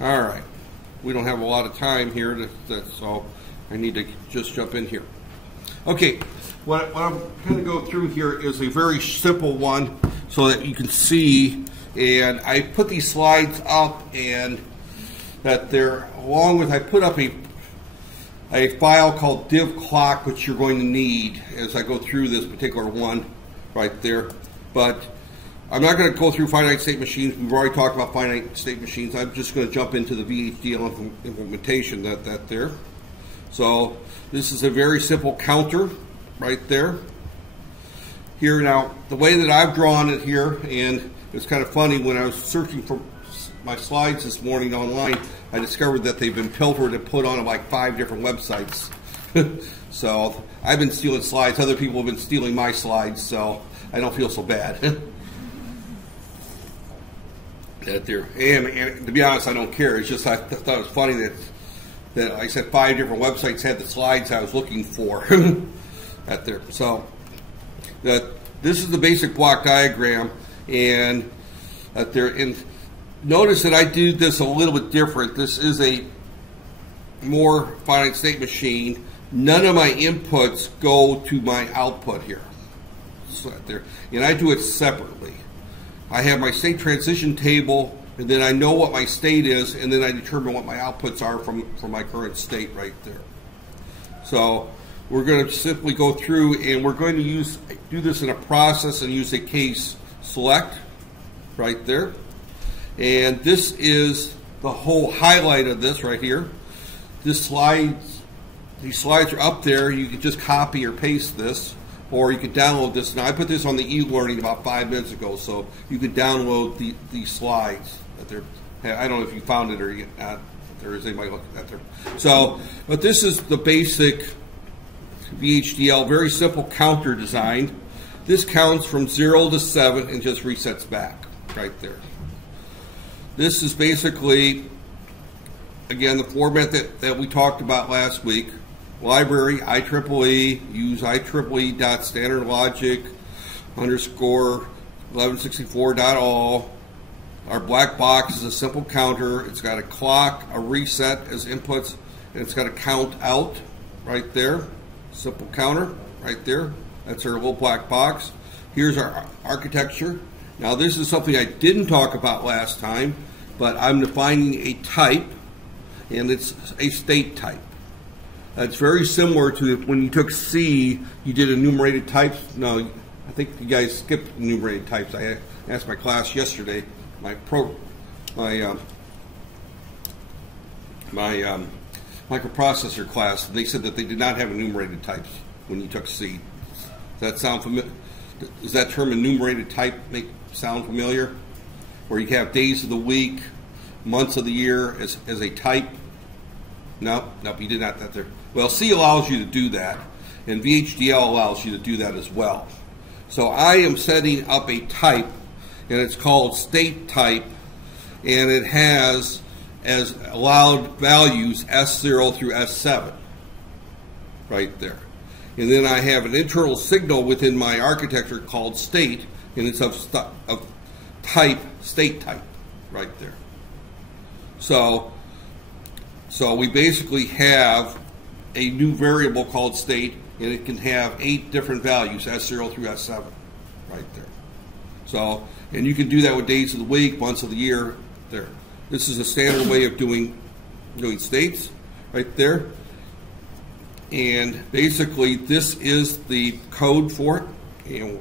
All right. We don't have a lot of time here, so I need to just jump in here. Okay, what I'm going to go through here is a very simple one so that you can see, and I put these slides up and that they're along with, I put up a file called div clock, which you're going to need as I go through this particular one right there. But I'm not going to go through finite state machines. We've already talked about finite state machines. I'm just going to jump into the VHDL implementation that there. So this is a very simple counter right there. Here now, the way that I've drawn it here, and it's kind of funny, when I was searching for my slides this morning online, I discovered that they've been pilfered and put on like 5 different websites. So I've been stealing slides. Other people have been stealing my slides, so I don't feel so bad. That there, and to be honest, I don't care. It's just I thought it was funny that I said 5 different websites had the slides I was looking for. That there. So this is the basic block diagram, and that there. And notice that I do this a little bit different. This is a more finite state machine. None of my inputs go to my output here. So there, and I do it separately. I have my state transition table, and then I know what my state is, and then I determine what my outputs are from my current state right there. So we're going to simply go through, and we're going to do this in a process and use a case select right there. And this is the whole highlight of this right here. These slides are up there. You can just copy or paste this, or you can download this. Now I put this on the e-learning about 5 minutes ago, so you can download these slides. I don't know if you found it or not. If there is anybody looking at there. So, but this is the basic VHDL, very simple counter design. This counts from 0 to 7 and just resets back right there. This is basically, again, the format that we talked about last week. Library, IEEE, use IEEE.standardlogic_1164.all. Our black box is a simple counter. It's got a clock, a reset as inputs, and it's got a count out right there. Simple counter right there. That's our little black box. Here's our architecture. Now this is something I didn't talk about last time, but I'm defining a type, and it's a state type. It's very similar to when you took C, you did enumerated types. No, I think you guys skipped enumerated types. I asked my class yesterday, my microprocessor class, and they said that they did not have enumerated types when you took C. Does that sound familiar? Does that term enumerated type sound familiar? Where you have days of the week, months of the year as a type? Nope, you did not. That there. Well, C allows you to do that, and VHDL allows you to do that as well. So I am setting up a type, and it's called state type, and it has as allowed values S0 through S7 right there. And then I have an internal signal within my architecture called state, and it's of type, state type right there. So we basically have a new variable called state, and it can have 8 different values, S0 through S7 right there. So, and you can do that with days of the week, months of the year there. This is a standard way of doing states right there. And basically this is the code for it. And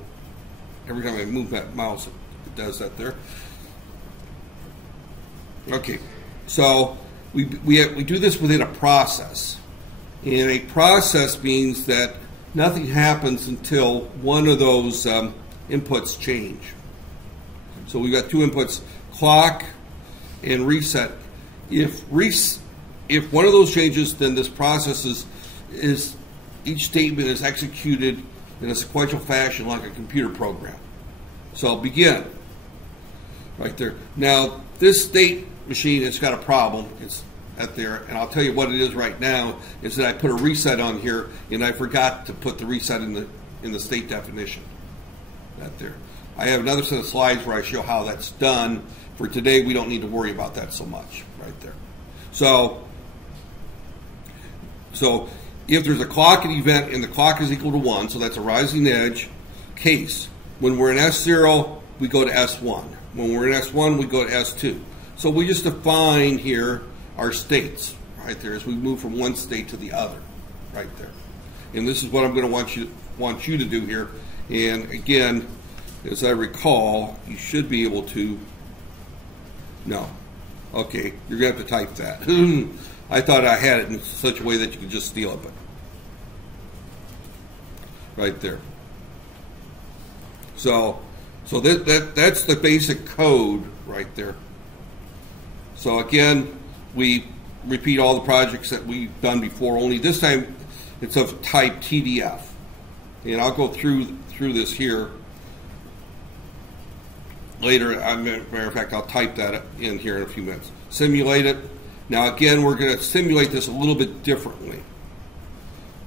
every time I move that mouse, it does that there. Okay, so we do this within a process. And a process means that nothing happens until one of those inputs change. So we've got 2 inputs, clock and reset. If one of those changes, then this process is each statement is executed in a sequential fashion like a computer program. So I'll begin right there. Now this state machine has got a problem. It's at there, and I'll tell you what it is right now, is that I put a reset on here, and I forgot to put the reset in the state definition. That there. I have another set of slides where I show how that's done, for today, we don't need to worry about that so much right there. So if there's a clock event and the clock is equal to 1, so that's a rising edge case. When we're in S0, we go to S1. When we're in S1, we go to S2. So we just define here our states right there as we move from one state to the other right there. And this is what I'm going to want you to do here. And again, as I recall, you should be able to. No. Okay, you're going to have to type that. I thought I had it in such a way that you could just steal it, but right there. So that's the basic code right there. So again, we repeat all the projects that we've done before, only this time it's of type TDF. And I'll go through this here later. Matter of fact, I'll type that in here in a few minutes. Simulate it. Now again, we're going to simulate this a little bit differently.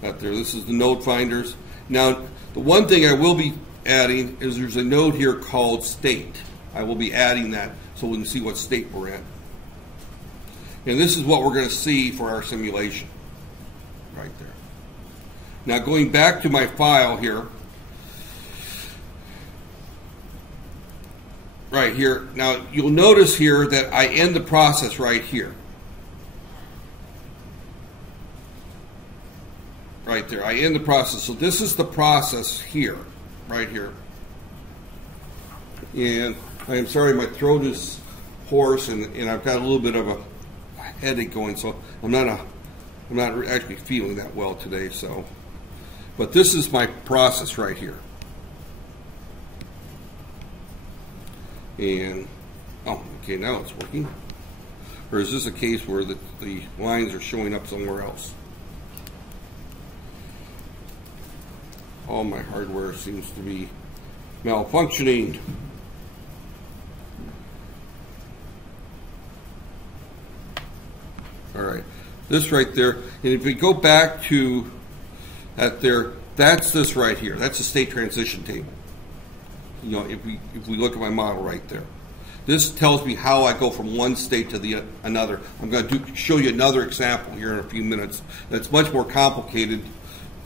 Right there, this is the node finders. Now, the one thing I will be adding is there's a node here called state. I will be adding that so we can see what state we're in. And this is what we're going to see for our simulation right there. Now going back to my file here, right here, now you'll notice here that I end the process right here. Right there, I end the process. So this is the process here, right here. And I am sorry, my throat is hoarse and I've got a little bit of a headache going, so I'm not actually feeling that well today. So, but this is my process right here. And oh, okay, now it's working. Or is this a case where the lines are showing up somewhere else? All my hardware seems to be malfunctioning. All right, this right there, and if we go back to that there, that's this right here. That's a state transition table. You know, if we look at my model right there, this tells me how I go from one state to another. I'm going to show you another example here in a few minutes that's much more complicated,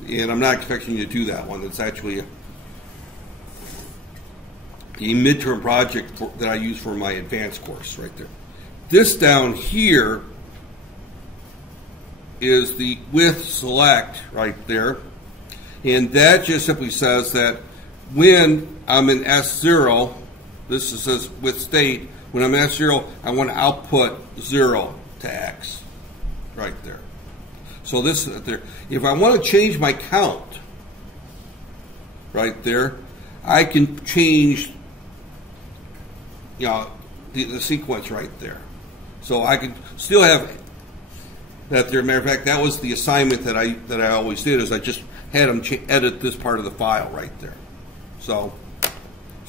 and I'm not expecting you to do that one. It's actually a midterm project that I use for my advanced course right there. This down here is the with select right there, and that just simply says that when I'm in S0, this says with state, when I'm in S0, I want to output 0 to X right there. So this is there. If I want to change my count right there, I can change, you know, the sequence right there. So I can still have that there. Matter of fact, that was the assignment that I always did, is I just had them edit this part of the file right there. So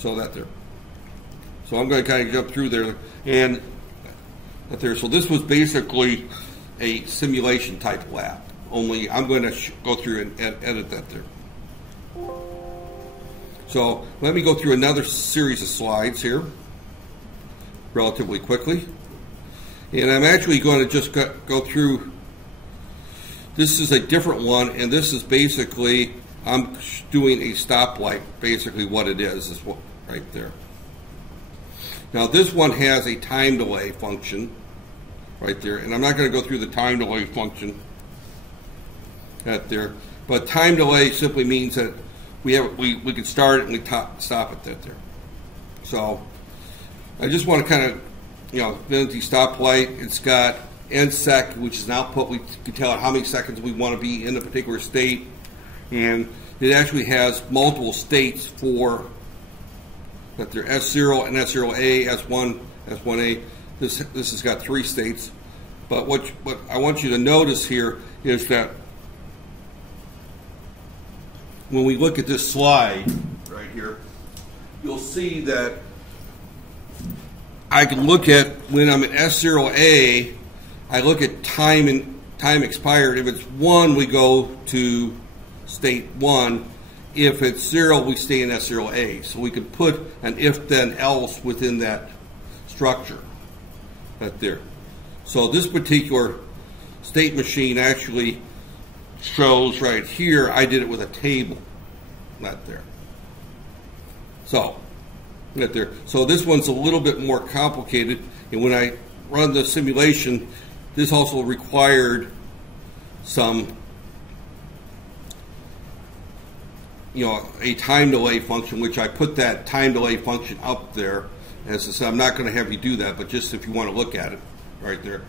that there. So I'm going to kind of go through there and that there. So this was basically a simulation type lab. Only I'm going to go through and edit that there. So let me go through another series of slides here relatively quickly. And I'm actually going to just go through, this is a different one, and this is basically, I'm doing a stoplight, basically what it is what, right there. Now this one has a time delay function right there, and I'm not going to go through the time delay function right there, but time delay simply means that we can start it and we stop it right there. So I just want to kind of, you know, Vinity stoplight, it's got NSEC, which is an output. We can tell it how many seconds we want to be in a particular state, and it actually has multiple states for that they're S0 and S0A, S1, S1A. This has got 3 states. But what I want you to notice here is that when we look at this slide right here, you'll see that I can look at when I'm at S0A, I look at time and time expired. If it's 1, we go to state 1. If it's 0, we stay in S0A. So we could put an if then else within that structure right there. So this particular state machine actually shows right here, I did it with a table, not there. So, right there. So this one's a little bit more complicated, and when I run the simulation, this also required some, a time delay function, which I put that time delay function up there. As I said, I'm not going to have you do that, but just if you want to look at it, right there.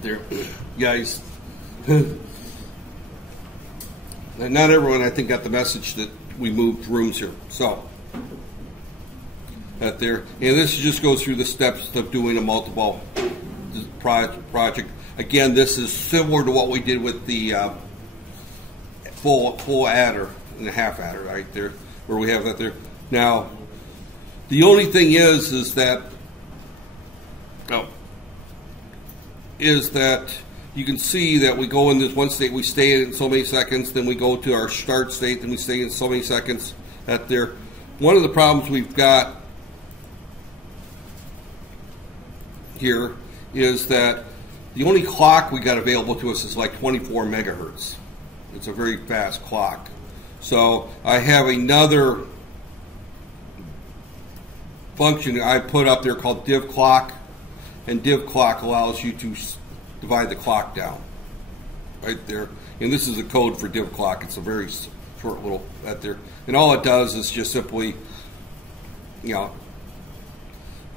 There, guys. And not everyone, I think, got the message that we moved rooms here. So, that there. And this just goes through the steps of doing a multiple project. Again, this is similar to what we did with the full adder and a half adder right there, where we have that there. Now, the only thing is that you can see that we go in this one state, we stay in so many seconds, then we go to our start state, then we stay in so many seconds at there. One of the problems we've got here is that the only clock we got available to us is like 24 megahertz. It's a very fast clock. So I have another function I put up there called div clock, and div clock allows you to divide the clock down right there. And this is the code for div clock. It's a very short little that there, and all it does is just simply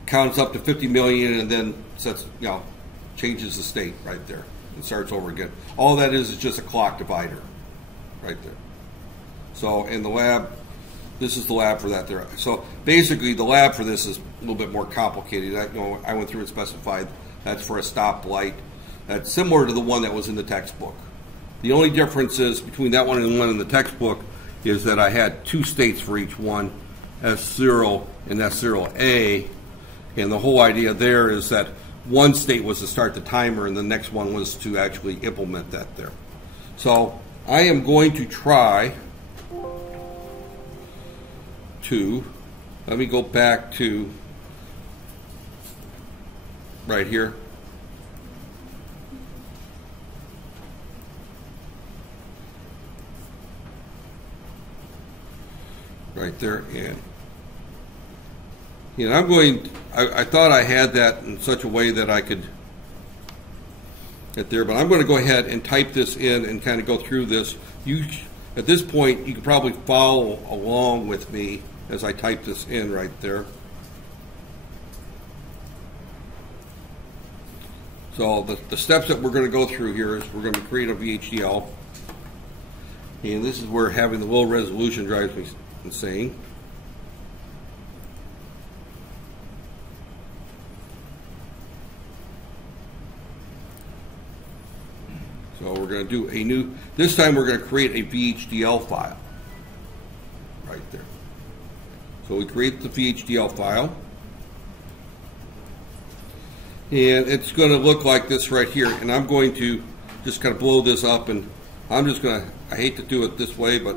counts up to 50 million and then sets changes the state right there and starts over again. All that is just a clock divider right there. So in the lab, this is the lab for that there. So basically the lab for this is a little bit more complicated. I went through and specified that's for a stoplight. That's similar to the one that was in the textbook. The only difference is between that one and the one in the textbook is that I had two states for each one, S0 and S0A, and the whole idea there is that one state was to start the timer and the next one was to actually implement that there. So I am going to try to, let me go back to right here. Right there, and I'm going, I thought I had that in such a way that I could get there, but I'm going to go ahead and type this in and kind of go through this. At this point, you can probably follow along with me as I type this in right there. So the steps that we're going to go through here is we're going to create a VHDL, and this is where having the low resolution drives me insane. So we're going to do a new, this time we're going to create a VHDL file right there. So we create the VHDL file, and it's going to look like this right here, and I'm going to just kind of blow this up, and I'm just going to, I hate to do it this way, but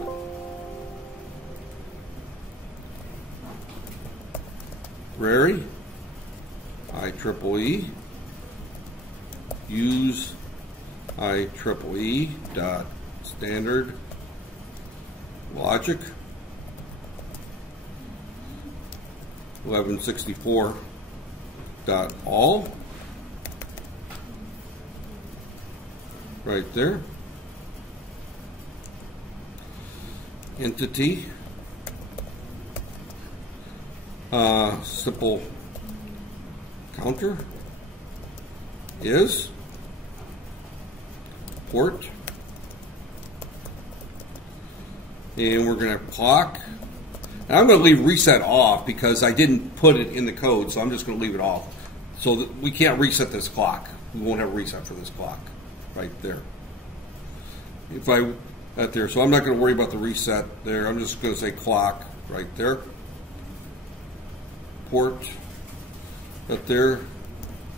Rary, IEEE, use IEEE dot standard logic 1164 dot all right there, entity simple counter is port, and we're going to clock. And I'm going to leave reset off because I didn't put it in the code, so I'm just going to leave it off so that we can't reset this clock. We won't have a reset for this clock right there. If I that there, so I'm not going to worry about the reset there. I'm just going to say clock right there. Port right there.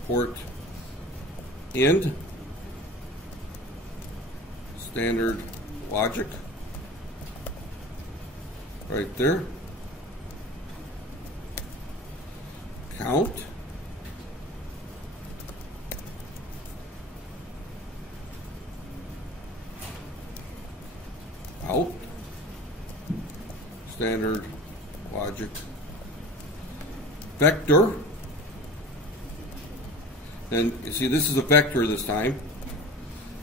Port end. Standard logic right there. count, out, standard logic, vector, and you see this is a vector this time,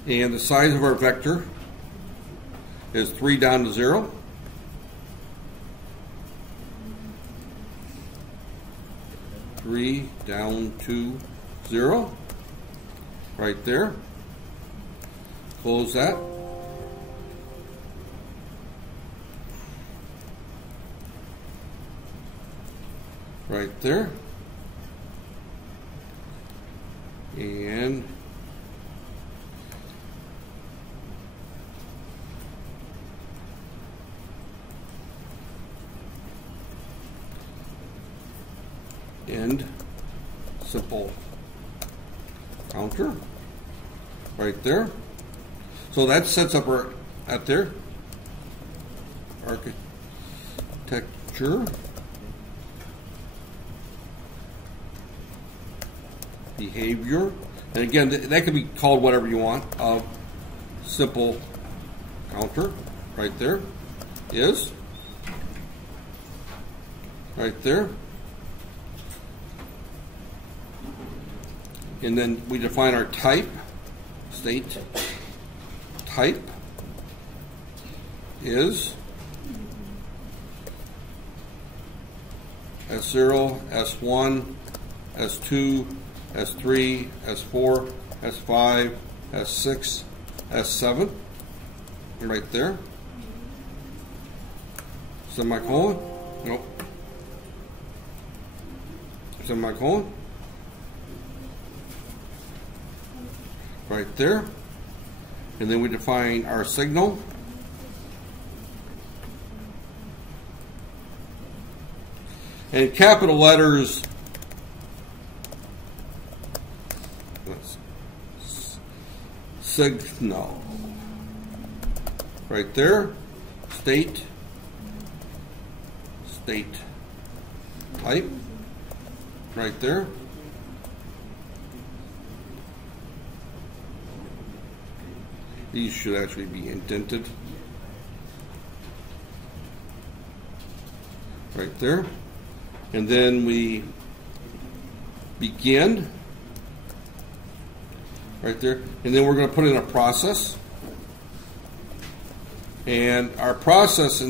and the size of our vector is 3 down to 0. Down to 0, right there. Close that. Right there. And end simple counter right there. So that sets up our at there architecture behavior, and again that could be called whatever you want. Of simple counter right there is right there. And then we define our type, state type is S0, S1, S2, S3, S4, S5, S6, S7, right there. Semicolon, nope. Semicolon. Right there, and then we define our signal, and capital letters signal right there, state type right there. These should actually be indented right there. And then we begin right there. And then we're going to put in a process. And our process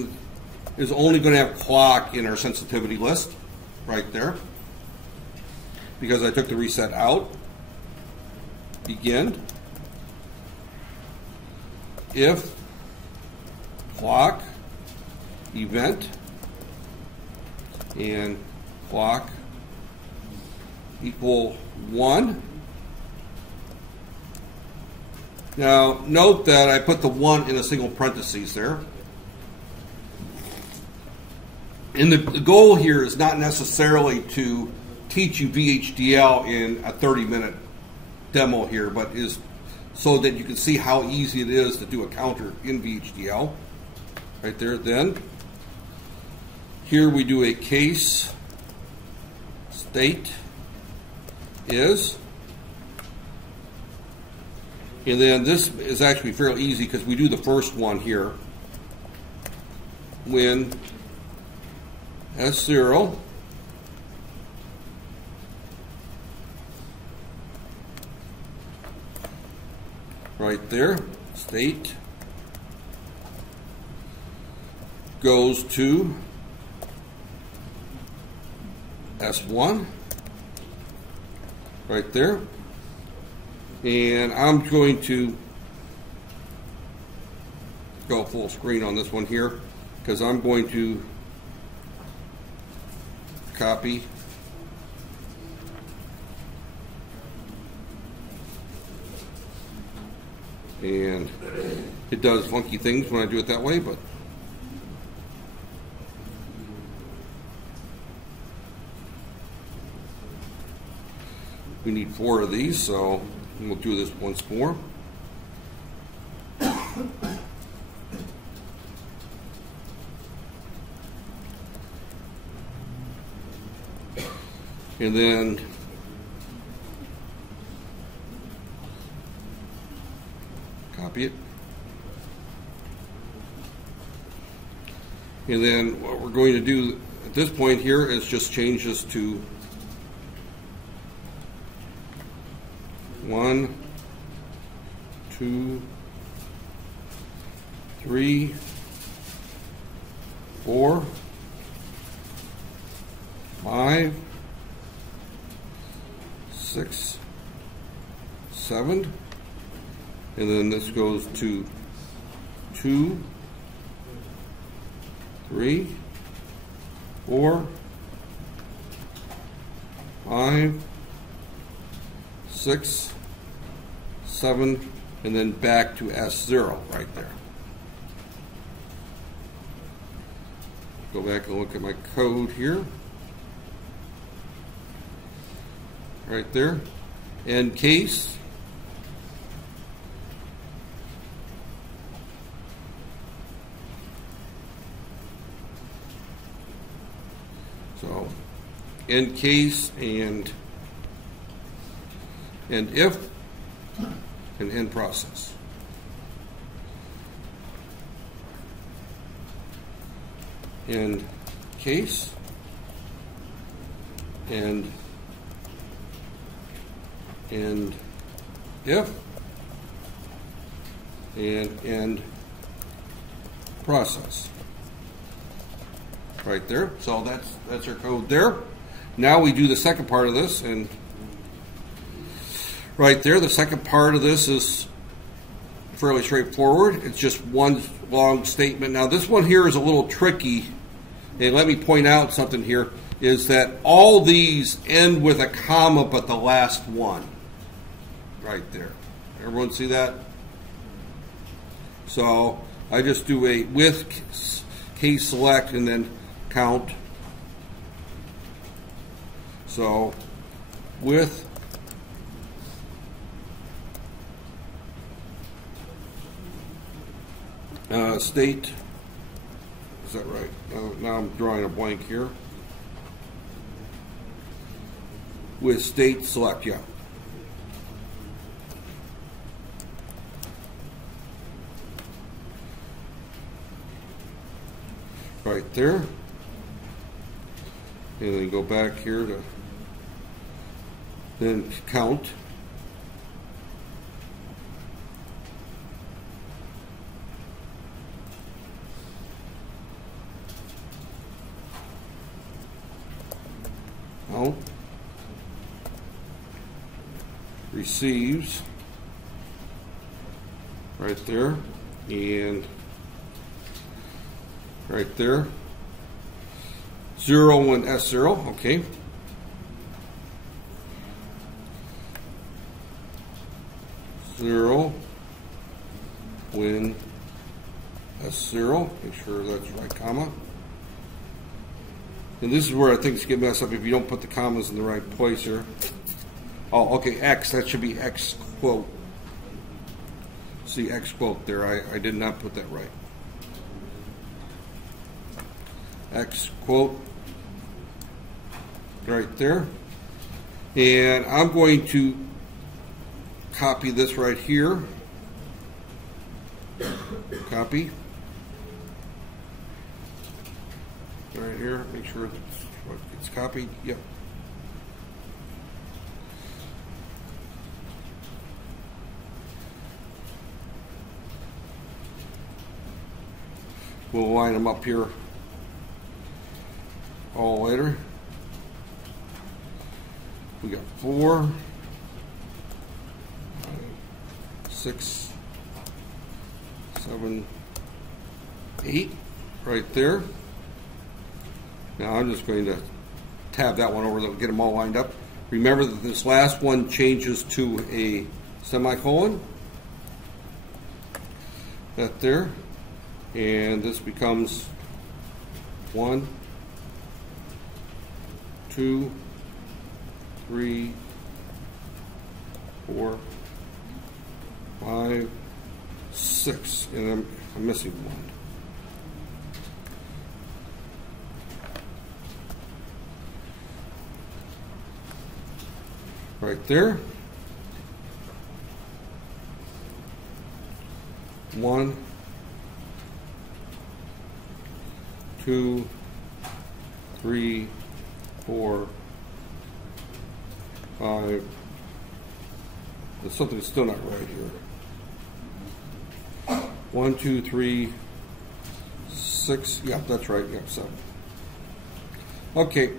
is only going to have clock in our sensitivity list right there, because I took the reset out. Begin. If clock event and clock equal 1. Now note that I put the 1 in a single parentheses there. And the goal here is not necessarily to teach you VHDL in a 30-minute demo here, but is so that you can see how easy it is to do a counter in VHDL. Right there. Then here we do a case state is, and then this is actually fairly easy because we do the first one here. When S0 right there, state goes to S1 right there, and I'm going to go full screen on this one here because I'm going to copy and it does funky things when I do it that way, but we need 4 of these, so we'll do this once more. and then copy it. And then what we're going to do at this point here is just change this to 1, 2, 3, 4, 5, 6, 7, and then this goes to 2, 3, 4, 5, 6, 7, and then back to S0 right there. Go back and look at my code here. Right there. End case. So end case and if and end process. End case and if and end process. Right there. So that's our code there. Now we do the second part of this, and right there, the second part of this is fairly straightforward. It's just one long statement. Now this one here is a little tricky, and let me point out something here, is that all these end with a comma but the last one. Right there. Everyone see that? So I just do a with case select and then count. So with state, is that right? Now I'm drawing a blank here. With state select, yeah. Right there. And then go back here to then count. Count. Receives. Right there. And right there. 0 when S0, okay. Zero when S0, make sure that's the right comma. And this is where things get messed up if you don't put the commas in the right place here. Oh, okay, X, that should be X quote. See X quote there, I did not put that right. X quote right there. And I'm going to copy this right here. Copy. Right here, make sure it's copied. Yep. We'll line them up here all later. We got 4, 5, 6, 7, 8 right there. Now I'm just going to tab that one over to get them all lined up. Remember that this last one changes to a semicolon. That there. And this becomes 1, 2, 3, 4, 5, 6, and I'm missing one. right there. 1, 2, 3, 4, 5. There's something still not right here. 1, 2, 3, 6. Yeah, that's right. Yeah, 7. Okay.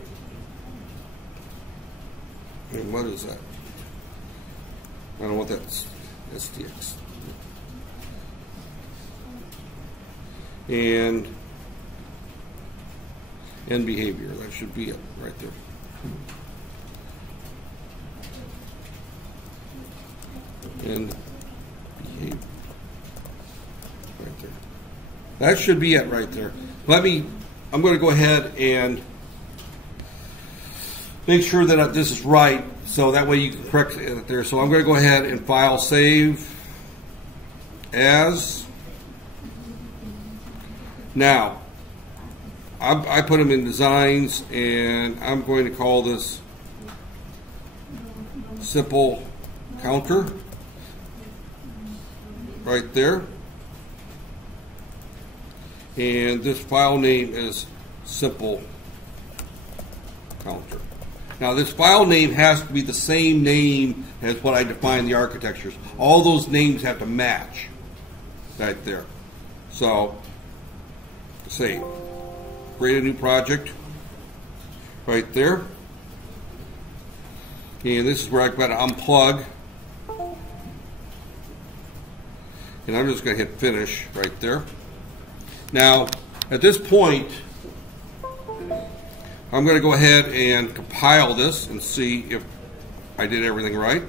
And what is that? I don't know what that's. STX. And end behavior. That should be it right there. End behavior. Right there. That should be it right there. I'm going to go ahead and make sure that this is right, so that way you can correct it there. So I'm going to go ahead and file save as. Now, I put them in designs, and I'm going to call this simple counter right there. And this file name is simple counter. Now this file name has to be the same name as what I define the architectures. All those names have to match right there. So save. Create a new project right there. And this is where I've got to unplug. And I'm just going to hit finish right there. Now, at this point, I'm going to go ahead and compile this and see if I did everything right.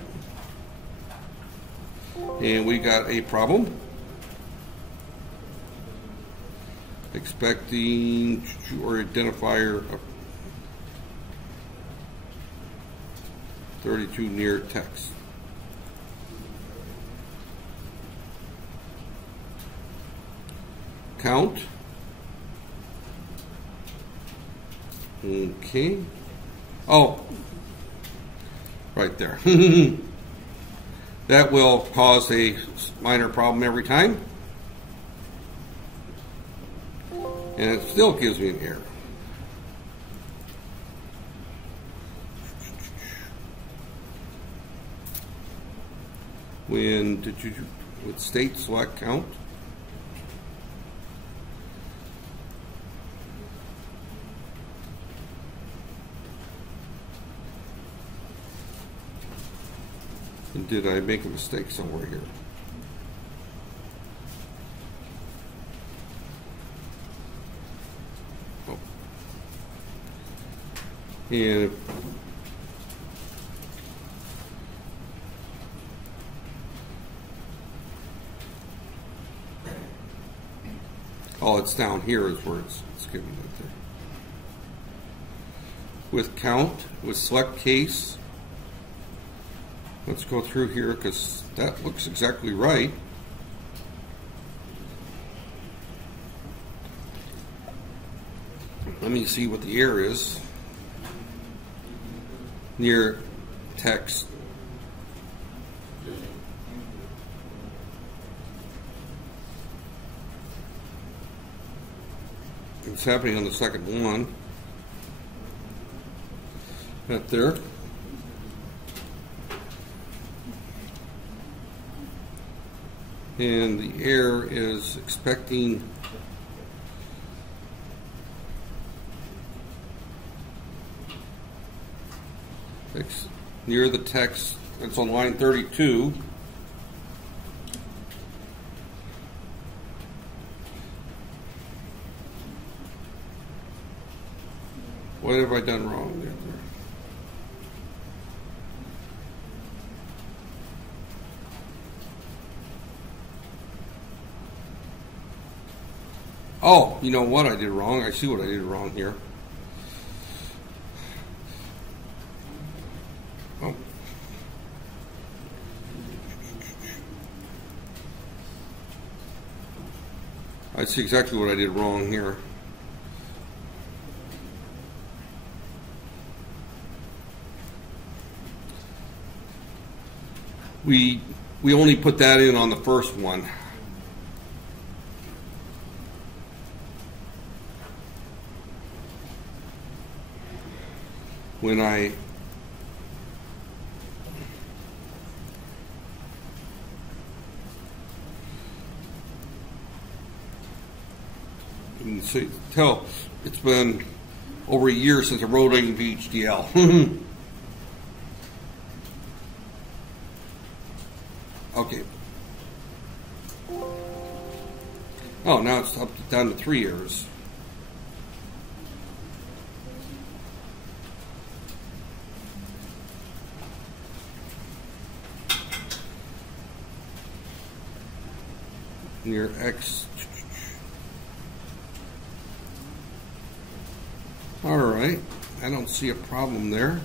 And we got a problem. Expecting or identifier of 32 near text. Count. Okay. Oh, right there. That will cause a minor problem every time. And it still gives me an error. When did you with state select count? And did I make a mistake somewhere here? Oh. And oh, it's down here is where it's giving it there. With count, with select case. Let's go through here because that looks exactly right. Let me see what the error is. Near text. It's happening on the second one. Right there. And the error is expecting near the text. That's on line 32. What have I done wrong there? Oh, you know what I did wrong? I see what I did wrong here. Oh. I see exactly what I did wrong here. we only put that in on the first one. When you can see, tell it's been over a year since I wrote into HDL. Okay. Oh, now it's down to 3 errors. Near X. All right, I don't see a problem there.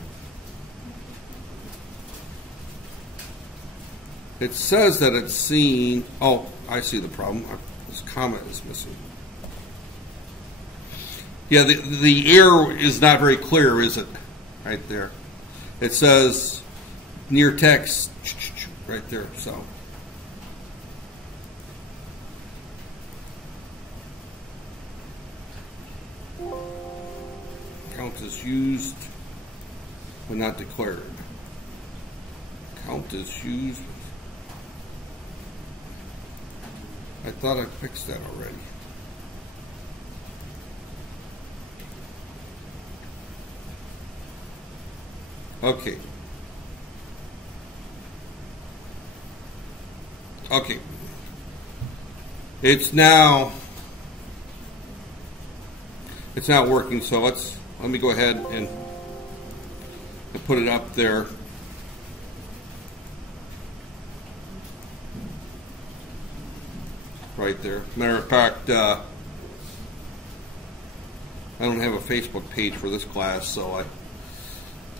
It says that it's seen. Oh, I see the problem. This comment is missing. Yeah, the error is not very clear, is it? Right there. It says near text right there. So. Count is used but not declared. Count is used. I thought I fixed that already. Okay. Okay. It's now working, so let me go ahead and put it up there. Right there. Matter of fact, I don't have a Facebook page for this class, so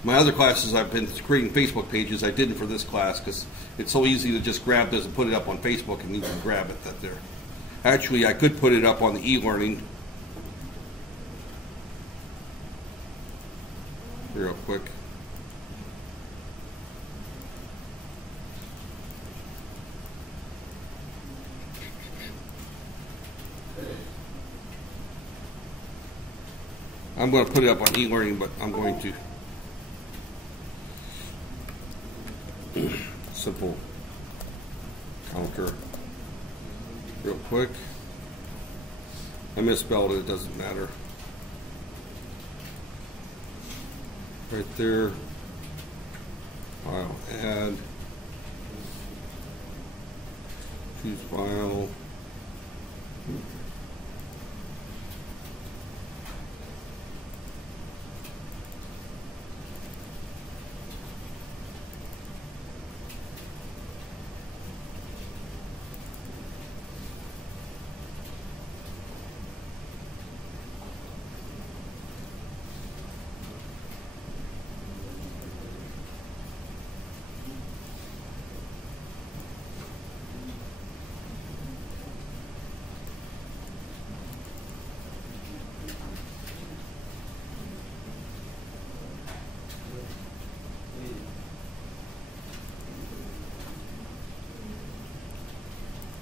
my other classes I've been creating Facebook pages. I didn't for this class because it's so easy to just grab this and put it up on Facebook and you can grab it that there. Actually, I could put it up on the e-learning real quick. I'm going to put it up on e-learning, but I'm going to simple counter real quick. I misspelled it, it doesn't matter. Right there. File add. Choose file.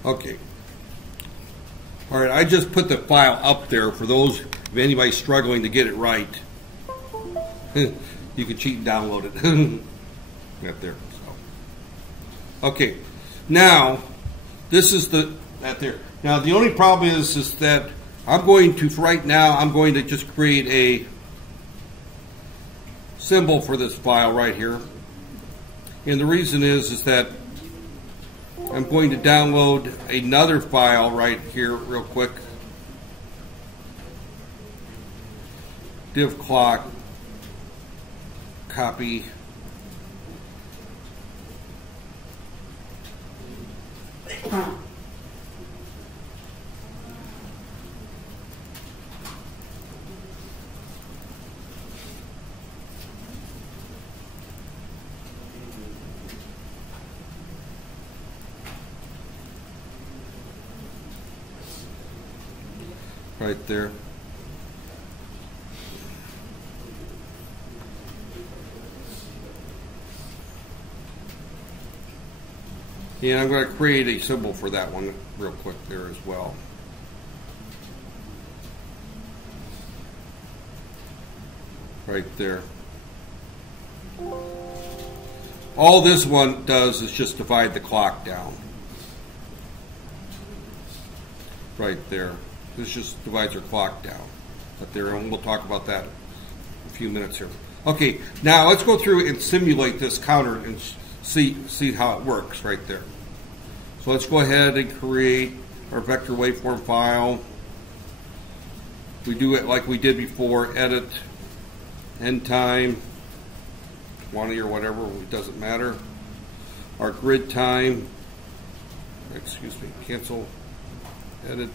Okay. All right, I just put the file up there for those, if anybody's struggling to get it right. You can cheat and download it. Right there. So. Okay. Now, this is that there. Now, the only problem is that I'm going to, for right now, I'm going to just create a symbol for this file right here. And the reason is that I'm going to download another file right here real quick. Div clock, copy. Right there. And I'm going to create a symbol for that one real quick there as well. Right there. All this one does is just divide the clock down. Right there. This just divides our clock down. Up there, and we'll talk about that in a few minutes here. Okay, now let's go through and simulate this counter and see how it works right there. So let's go ahead and create our vector waveform file. We do it like we did before, edit, end time, 20 or whatever, it doesn't matter. Our grid time, cancel, edit.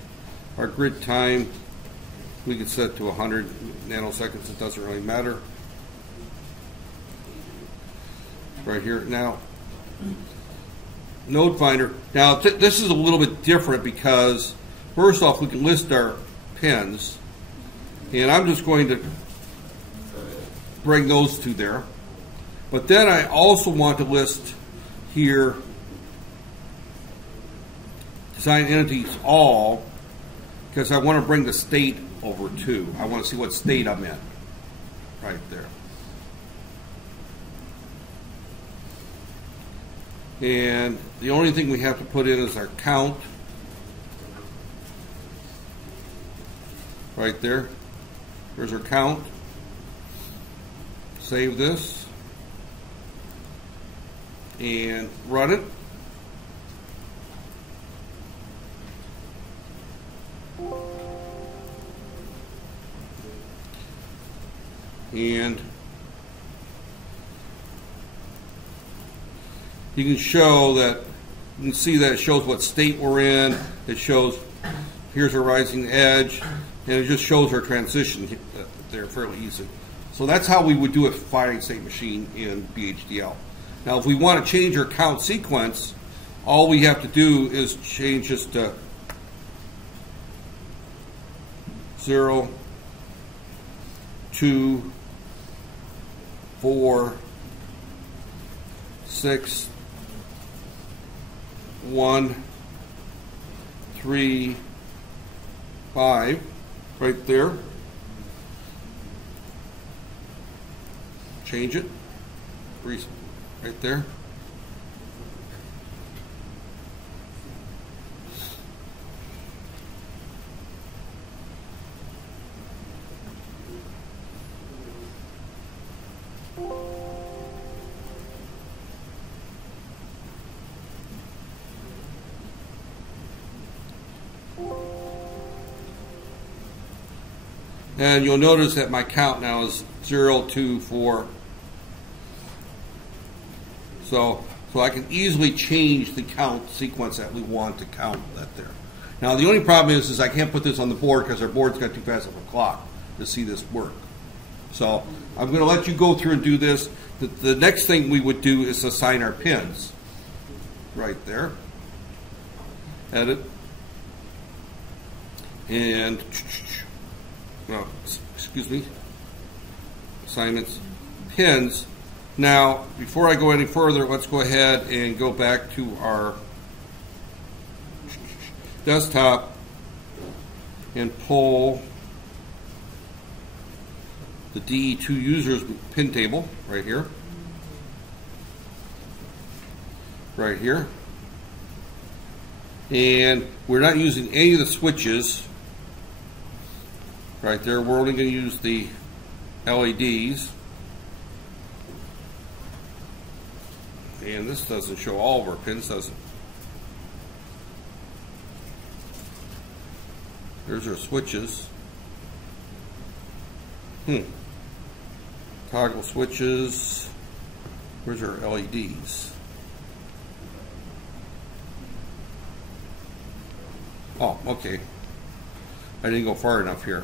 Our grid time, we can set to 100 nanoseconds, it doesn't really matter. Right here now, node finder. Now this is a little bit different because first off we can list our pins, and I'm just going to bring those two there. But then I also want to list here design entities all, because I want to bring the state over too. I want to see what state I'm in right there. And the only thing we have to put in is our count. Right there. There's our count. Save this. And run it. And you can show that, you can see that it shows what state we're in. It shows, here's our rising edge, and it just shows our transition there fairly easy. So that's how we would do a finite state machine in BHDL. Now if we want to change our count sequence, all we have to do is change this to 0, 2, 4, 6, 1, 3, 5, right there. Change it, right there. And you'll notice that my count now is 0, 2, 4. So I can easily change the count sequence that we want to count that there. Now the only problem is I can't put this on the board because our board's got too fast of a clock to see this work. So I'm going to let you go through and do this. The next thing we would do is assign our pins. Right there. Edit. And assignments, pins. Now, before I go any further, let's go ahead and go back to our desktop and pull the DE2 users pin table right here. Right here. And we're not using any of the switches. Right there, we're only going to use the LEDs. And this doesn't show all of our pins, does it? There's our switches. Toggle switches. Where's our LEDs? Oh, okay. I didn't go far enough here.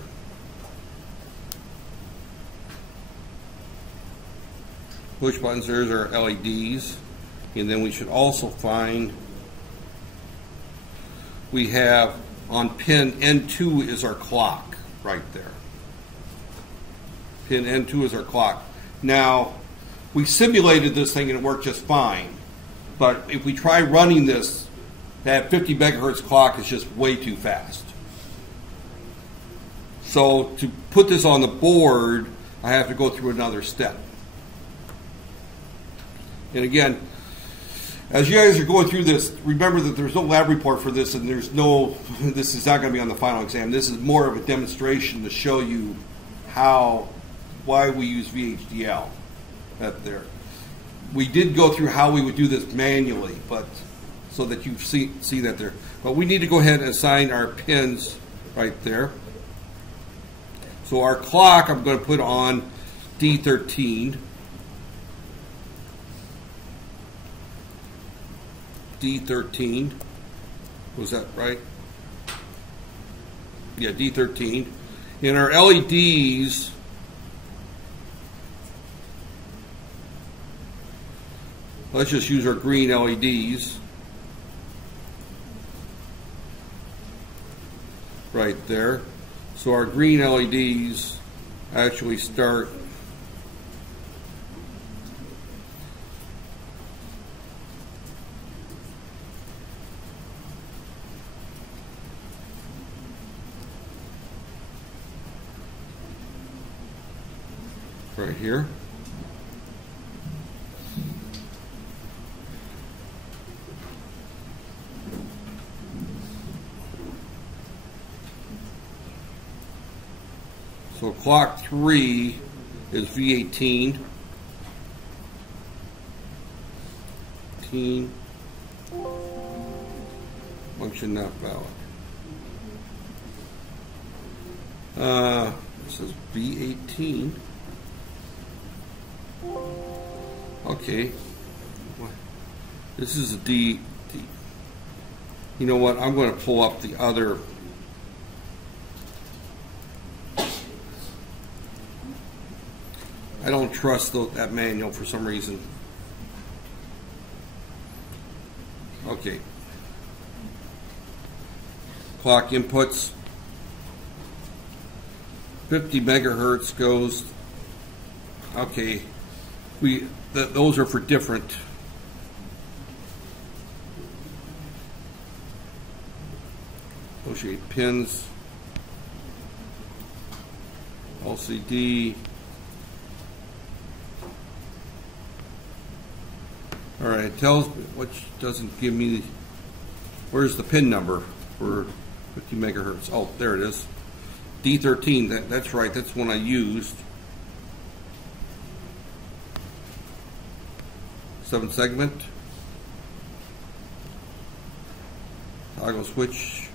Push buttons, there's our LEDs. And then we should also find, we have on pin N2 is our clock right there. Pin N2 is our clock. Now, we simulated this thing and it worked just fine. But if we try running this, that 50 megahertz clock is just way too fast. So to put this on the board, I have to go through another step. And again, as you guys are going through this, remember that there's no lab report for this, and this is not going to be on the final exam. This is more of a demonstration to show you why we use VHDL. That there. We did go through how we would do this manually, but so that you see that there. But we need to go ahead and assign our pins right there. So our clock, I'm going to put on D13. D13. Was that right? Yeah, D13. In our LEDs, let's just use our green LEDs. Right there. So our green LEDs actually start right here. So clock 3 is V18. Function not valid. This is V18. Okay. This is a D. You know what? I'm going to pull up the other. I don't trust that manual for some reason. Okay. Clock inputs. 50 megahertz goes. Okay. Those are for different. Associate pins. LCD. All right, it tells me, which doesn't give me, where's the pin number for 50 megahertz? Oh, there it is. D13, that's right, that's one I used. 7 segment. Toggle switch.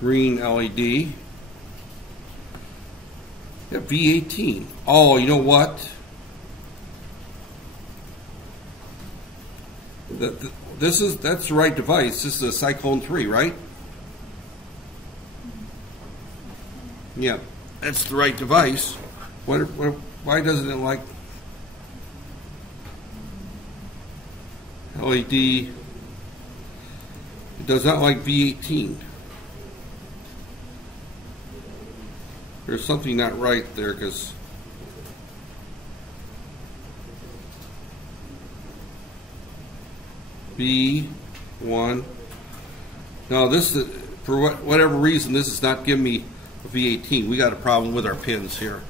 Green LED. Yeah, V18. Oh, you know what? That's the right device. This is a Cyclone 3, right? Yeah, that's the right device. Why doesn't it like LED? It does not like V18. There's something not right there because B1. No, this is, for whatever reason, this is not giving me a V18. We got a problem with our pins here.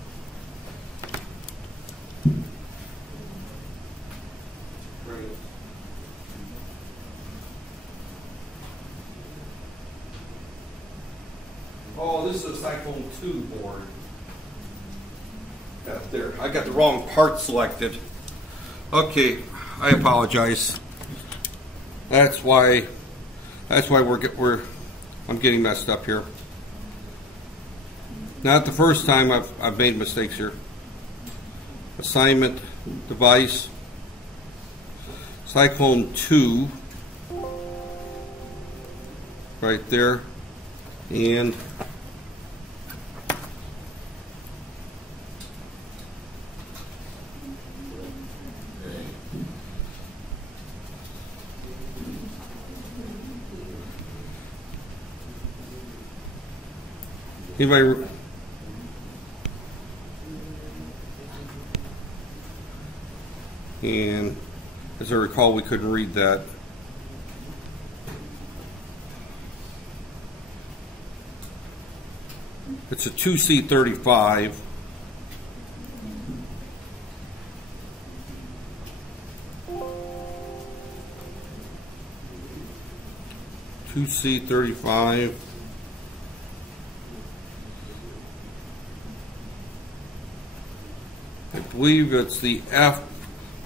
Oh, this is a Cyclone 2 board. Got there. I got the wrong part selected. Okay, I apologize. That's why I'm getting messed up here. Not the first time I've made mistakes here. Assignment device. Cyclone 2. Right there. And anybody? And as I recall, we couldn't read that. It's a 2C35. C35. I believe it's the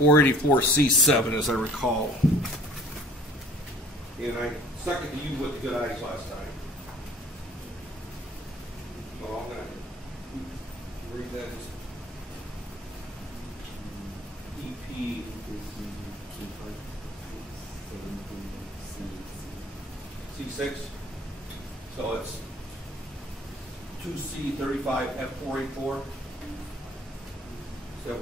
F484C7, as I recall. And I stuck it to you with the good eyes last time. So I'm going to read that as EP. C6, so it's 2C35 F484. So,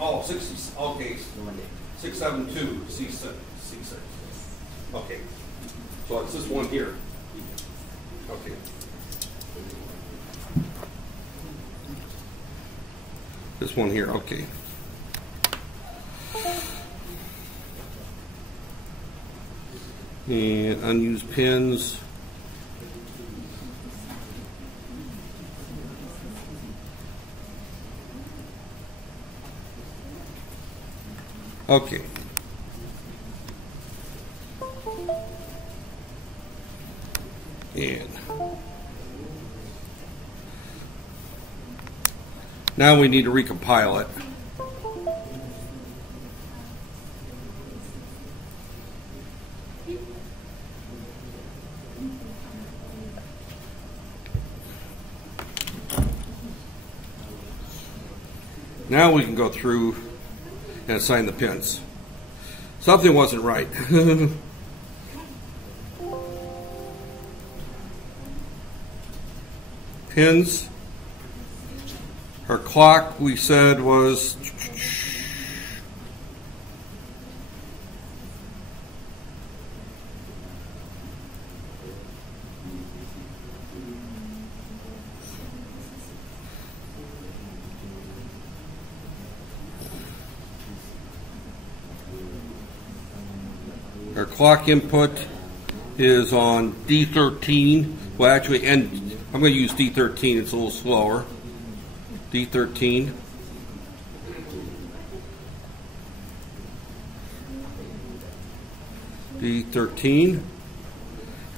oh, 60, okay, 672 C6. Okay, so it's this one here. Okay. This one here, okay. And unused pins. Okay. And now we need to recompile it. Now we can go through and assign the pins. Something wasn't right. Pins. Our clock, we said, was our clock input is on D13. Well, actually, and I'm going to use D13. It's a little slower. D13. D13.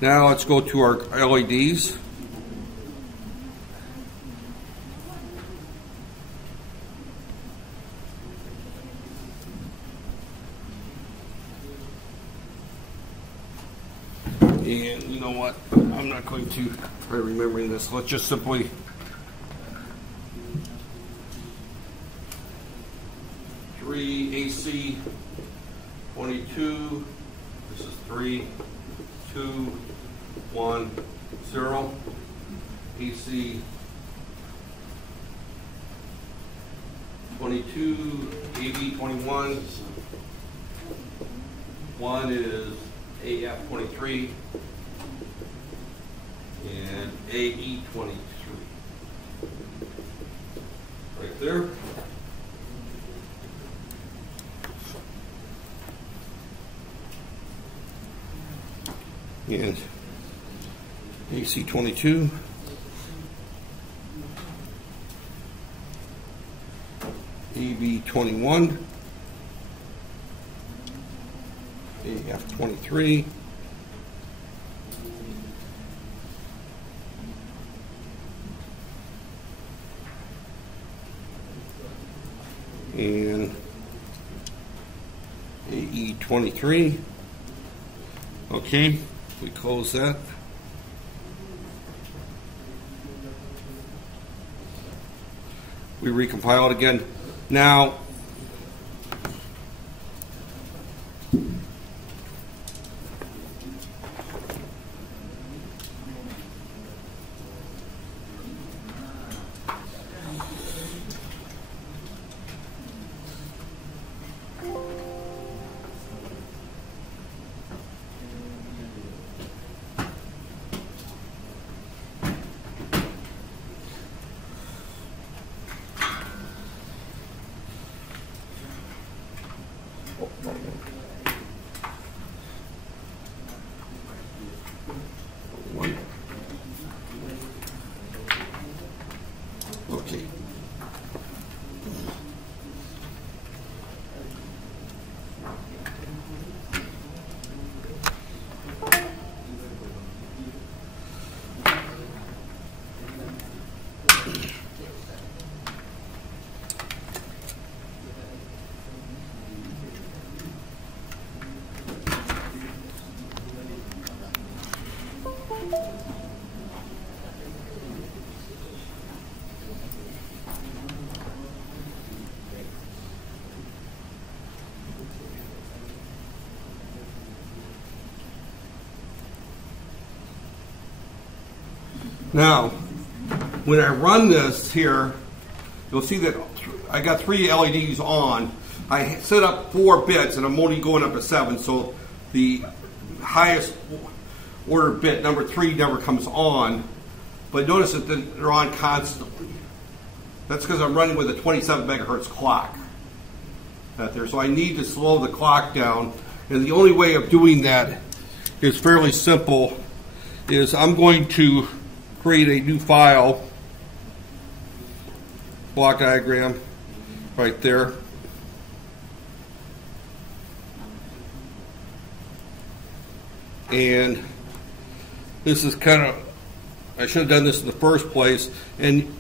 Now let's go to our LEDs. And you know what? I'm not going to try remembering this. Let's just simply AC 22. This is 3, 2, 1, 0. AC 22, AB 21. 1 is AF 23 and AE 23. Right there. And AC 22, AB 21, AF 23, and AE 23. Okay. We close that. We recompile it again. Now, Now, when I run this here, you'll see that I got 3 LEDs on. I set up 4 bits, and I'm only going up to 7, so the highest order bit, number 3, never comes on. But notice that they're on constantly. That's because I'm running with a 27 megahertz clock out there. So I need to slow the clock down. And the only way of doing that is fairly simple, is I'm going to create a new file, block diagram right there. And this is kind of, I should have done this in the first place, and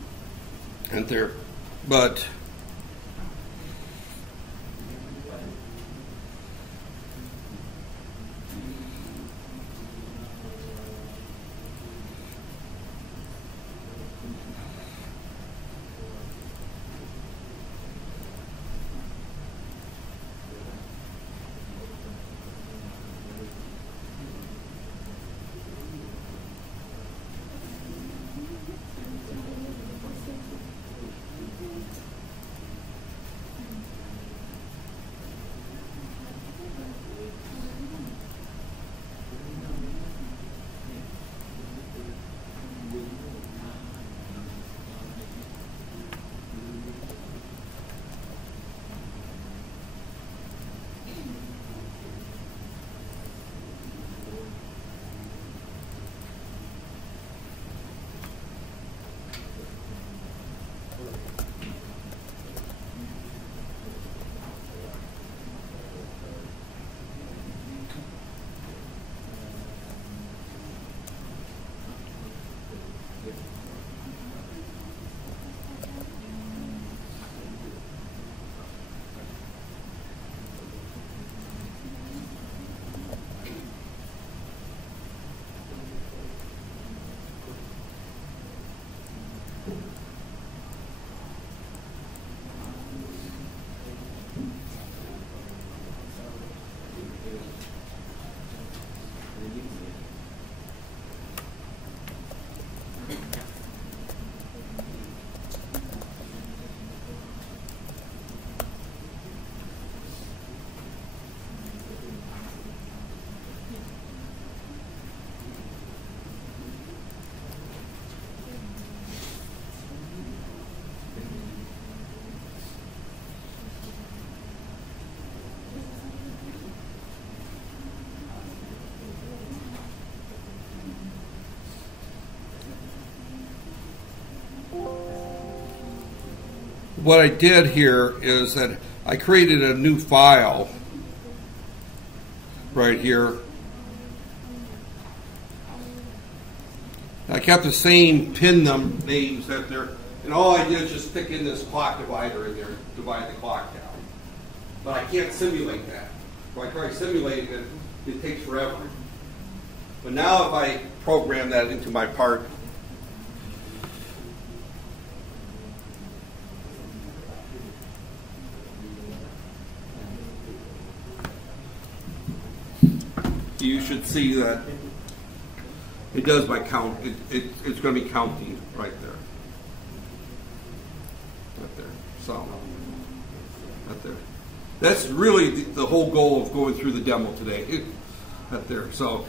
there, but what I did here is that I created a new file right here. I kept the same pin names that there, and all I did is just stick in this clock divider in there, divide the clock down. But I can't simulate that. If I try simulating it, it takes forever. But now if I program that into my part, you should see that it does by count. It's going to be counting right there. Right there. So, right there. That's really the whole goal of going through the demo today. Right there. So,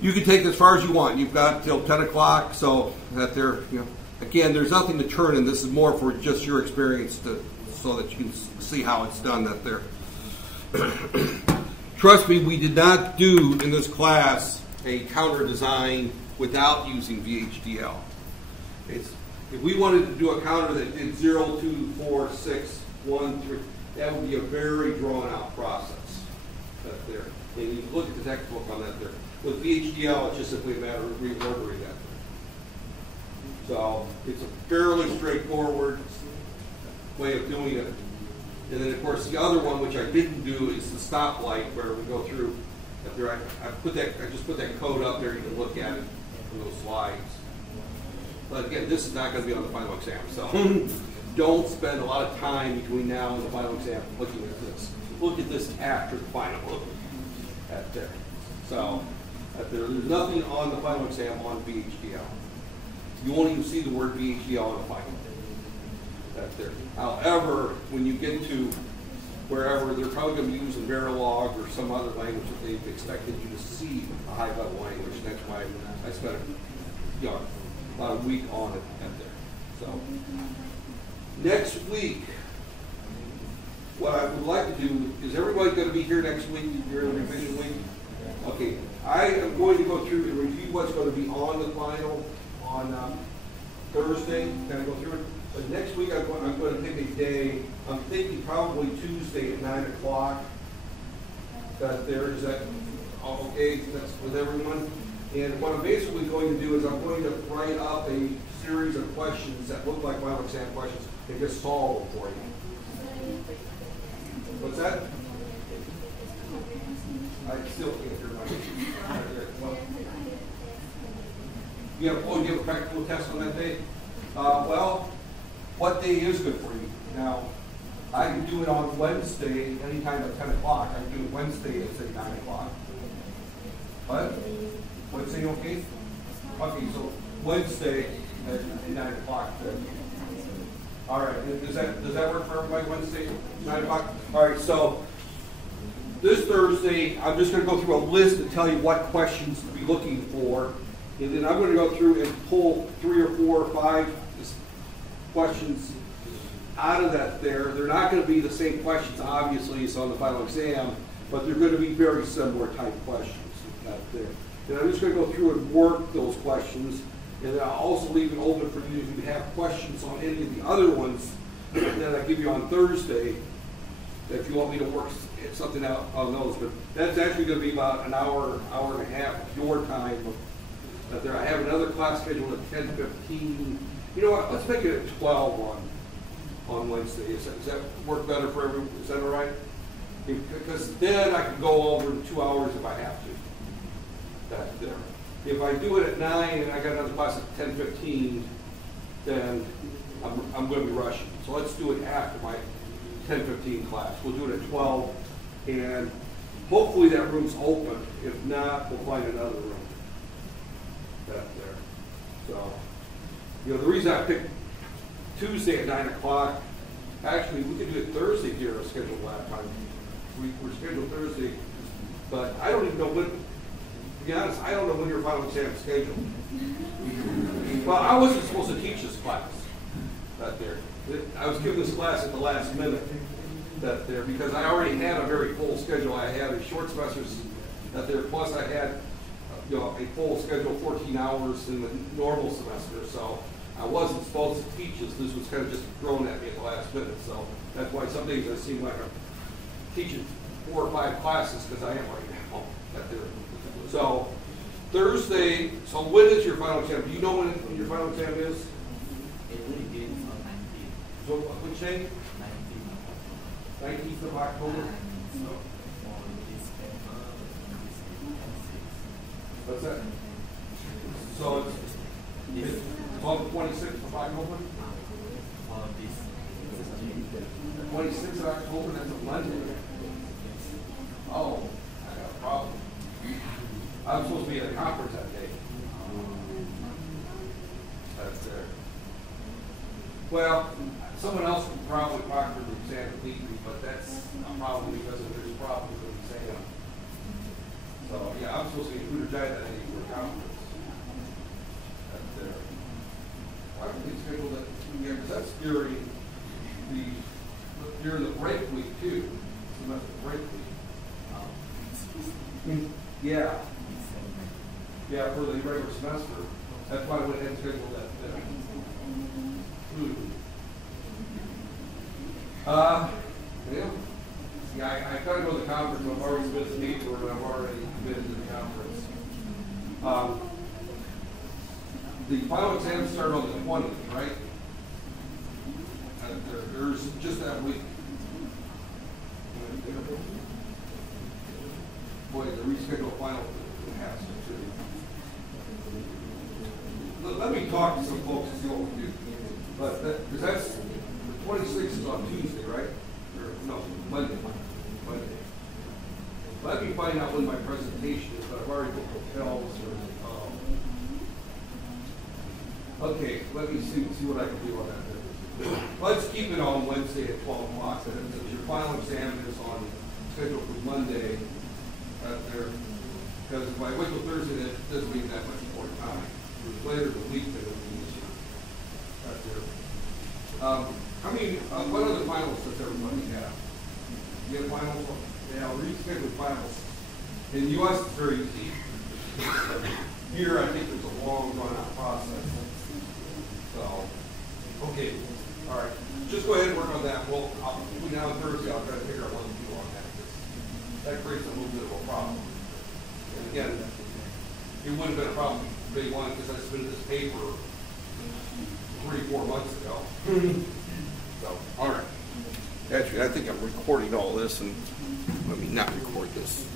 you can take it as far as you want. You've got till 10 o'clock. So, right there. You know, again, there's nothing to turn in. This is more for just your experience so that you can see how it's done. That there. Trust me, we did not do in this class a counter design without using VHDL. If we wanted to do a counter that did 0, 2, 4, 6, 1, 3, that would be a very drawn out process. That there. And you look at the textbook on that there. With VHDL, it's just simply a matter of reordering that there. So it's a fairly straightforward way of doing it. And then, of course, the other one, which I didn't do, is the stoplight, where we go through. After I just put that code up there. You can look at it from those slides. But again, this is not going to be on the final exam, so don't spend a lot of time between now and the final exam looking at this. Look at this after the final. At there. So There's nothing on the final exam on VHDL. You won't even see the word VHDL on the final. That's there. However, when you get to wherever, they're probably going to be using Verilog or some other language that they've expected you to see a high-level language. And that's why I spent about a week on it at there. So next week, what I would like to do is everybody going to be here next week during the revision week? Okay, I am going to go through and review what's going to be on the final on Thursday. Can I go through it? But next week I'm going to pick a day. I'm thinking probably Tuesday at 9 o'clock. Is that all okay? That's with everyone? And what I'm basically going to do is I'm going to write up a series of questions that look like final exam questions and just solve them for you. What's that? I still can't hear my you have a practical test on that day? Well, what day is good for you? Now, I can do it on Wednesday, anytime at 10 o'clock. I can do it Wednesday at, say, 9 o'clock. What? Wednesday okay? Okay, so Wednesday at 9 o'clock. All right, does that work for everybody, Wednesday, 9 o'clock? All right, so this Thursday, I'm just going to go through a list and tell you what questions to be looking for. And then I'm going to go through and pull 3 or 4 or 5 questions out of that there. They're not going to be the same questions, obviously, as on the final exam, but they're going to be very similar type questions out there. And I'm just going to go through and work those questions. And then I'll also leave it open for you if you have questions on any of the other ones that I give you on Thursday, if you want me to work something out on those. But that's actually going to be about an hour, hour and a half of your time. There, I have another class scheduled at 10:15. You know what? Let's make it at 12 on Wednesday. Does that work better for everyone? Is that all right? Because then I can go over in 2 hours if I have to. That's there. If I do it at 9 and I got another class at 10:15, then I'm going to be rushing. So let's do it after my 10:15 class. We'll do it at 12, and hopefully that room's open. If not, we'll find another room. That's there. So, the reason I picked Tuesday at 9 o'clock, actually we could do it Thursday here, our scheduled last time. We're scheduled Thursday, but I don't even know when. To be honest, I don't know when your final exam is scheduled. Well, I wasn't supposed to teach this class that there. I was given this class at the last minute that there because I already had a very full schedule. I had a short semesters that there, plus I had a full schedule, 14 hours in the normal semester. So I wasn't supposed to teach this. This was kind of just thrown at me at the last minute. So that's why some days I seem like I'm teaching 4 or 5 classes because I am right now that there. So Thursday, so when is your final exam? Do you know when your final exam is? So which day? 19th of October? What's that? So it's on the 26th of October? 26th of October, that's a Monday. Oh, I got a problem. I'm supposed to be at a conference that day. That's there. Well, someone else would probably proctor the exam and lead me, but that's probably because there's problems with the exam. So, yeah, I'm supposed to be in Cooter Giant that day for a conference. That's there. Why don't we schedule that? Yeah, because that's during the break week, too. Semester break week. Yeah. Yeah, for the regular semester. That's why I went ahead and scheduled that. Yeah, I kind of go to the conference. I've already committed to the meeting, but I've already committed to the conference. The final exams start on the 20th, right? There's just that week. Boy, the rescheduled final has to. Let me talk to some folks and see what we do. But because that's the 26th is on Tuesday, right? Or no, Monday. Let me find out when my presentation is, but I've already booked hotels. Okay, let me see what I can do on that. Let's keep it on Wednesday at 12 o'clock. Since your final exam is on scheduled for Monday, because if I wait till Thursday, that doesn't mean that much more time. Later in the week, that would be easier. What other finals does everybody have? You have finals? Yeah, rescheduled finals. In the U.S., it's very easy. Here, I think there's a long, drawn-out process. So, okay, all right. Just go ahead and work on that. Well, between now and Thursday, I'll try to figure out what to do on that. That creates a little bit of a problem. And again, it wouldn't have been a problem day one because I submitted this paper 3-4 months ago. So, all right. Actually, I think I'm recording all this, and let me not record this.